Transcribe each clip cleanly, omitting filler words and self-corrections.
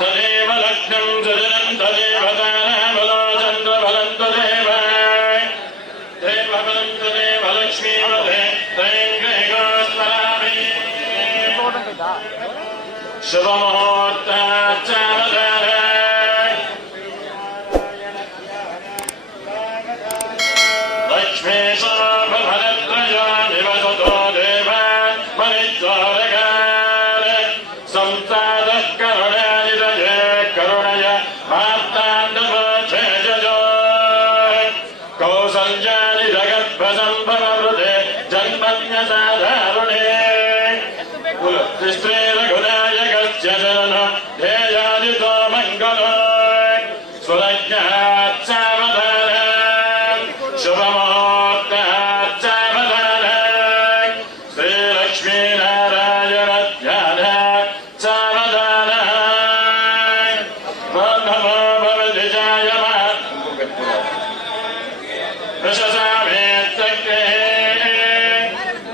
तदेव लक्ष्यं सजनं तदेव बलो चन्द्रबलं तदेव देवबलं तदेव लक्ष्मीपदे त्रयङ्कैकस्मरामि शुभमुहूर्ताच्चावधारे लक्ष्मी शोभभरत्रया निवसतो देव मणिद्वारकाले संसादः करुणानिधये करुणय मार्ताण्डमोक्षेजो कौसल्यानि जगद्भसम्भववृते जन्मन्यसाधारुणे कुलस्त्रीरघुनायकस्य जननो ध्येयादितो मङ्गलो स्वलज्ञाच्चावधारे शुभमुहूर्ताच्चावधारे श्रीलक्ष्मीनारायण ध्यानाच्चावधारे नमो भवति जायमान् प्रशसामेत्यग्रे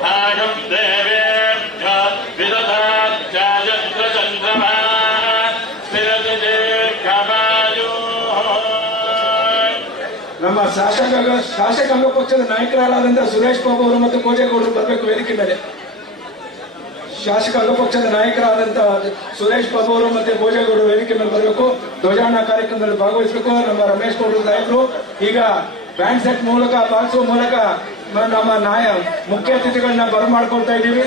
भागं देवेभ्यो विदधात्यायत्र चन्द्रमा स्थिरति दीर्घमायुः ನಮ್ಮ ಶಾಸಕಾಂಗ ಪಕ್ಷದ ನಾಯಕರಾದಂಥ ಸುರೇಶ್ ಬಾಬು ಅವರು ಮತ್ತು ಭೋಜೇಗೌಡರು ಬರಬೇಕು ವೇದಿಕೆ ಮೇಲೆ. ಶಾಸಕಾಂಗ ಪಕ್ಷದ ನಾಯಕರಾದಂಥ ಸುರೇಶ್ ಬಾಬು ಅವರು ಮತ್ತೆ ಭೋಜೇಗೌಡರು ವೇದಿಕೆ ಮೇಲೆ ಬರಬೇಕು. ಧ್ವಜಾರೋಹಣ ಕಾರ್ಯಕ್ರಮದಲ್ಲಿ ಭಾಗವಹಿಸಬೇಕು. ನಮ್ಮ ರಮೇಶ್ ಗೌಡರು ನಾಯಕರು ಈಗ ಬ್ಯಾಂಡ್ ಸೆಟ್ ಮೂಲಕ ಬಾರಿಸುವ ಮೂಲಕ ನಮ್ಮ ಮುಖ್ಯ ಅತಿಥಿಗಳನ್ನ ಬರಮಾಡ್ಕೊಳ್ತಾ ಇದ್ದೀವಿ.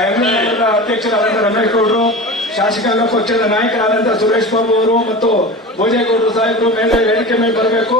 ಬೆಂಗಳೂರಿನ ಅಧ್ಯಕ್ಷರಾದಂಥ ರಮೇಶ್ ಗೌಡರು, ಶಾಸಕಾಂಗ ಪಕ್ಷದ ನಾಯಕರಾದಂಥ ಸುರೇಶ್ ಬಾಬು ಅವರು ಮತ್ತು ಭೋಜೇಗೌಡರು ಸಾಹೇಬರು ಮೇಲೆ ವೇದಿಕೆ ಮೇಲೆ ಬರಬೇಕು.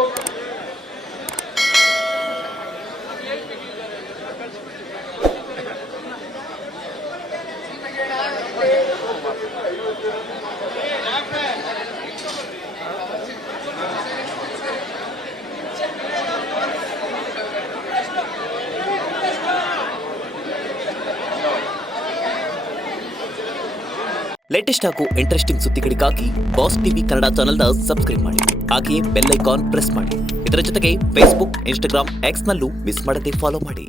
ಲೇಟೆಸ್ಟ್ ಹಾಗೂ ಇಂಟ್ರೆಸ್ಟಿಂಗ್ ಸುದ್ದಿಗಳಿಗಾಗಿ ಬಾಸ್ ಟಿವಿ ಕನ್ನಡ ಚಾನೆಲ್ನ ಸಬ್ಸ್ಕ್ರೈಬ್ ಮಾಡಿ. ಹಾಗೆಯೇ ಬೆಲ್ ಐಕಾನ್ ಪ್ರೆಸ್ ಮಾಡಿ. ಇದರ ಜೊತೆಗೆ ಫೇಸ್ಬುಕ್, ಇನ್ಸ್ಟಾಗ್ರಾಮ್, ಎಕ್ಸ್ನಲ್ಲೂ ಮಿಸ್ ಮಾಡದೆ ಫಾಲೋ ಮಾಡಿ.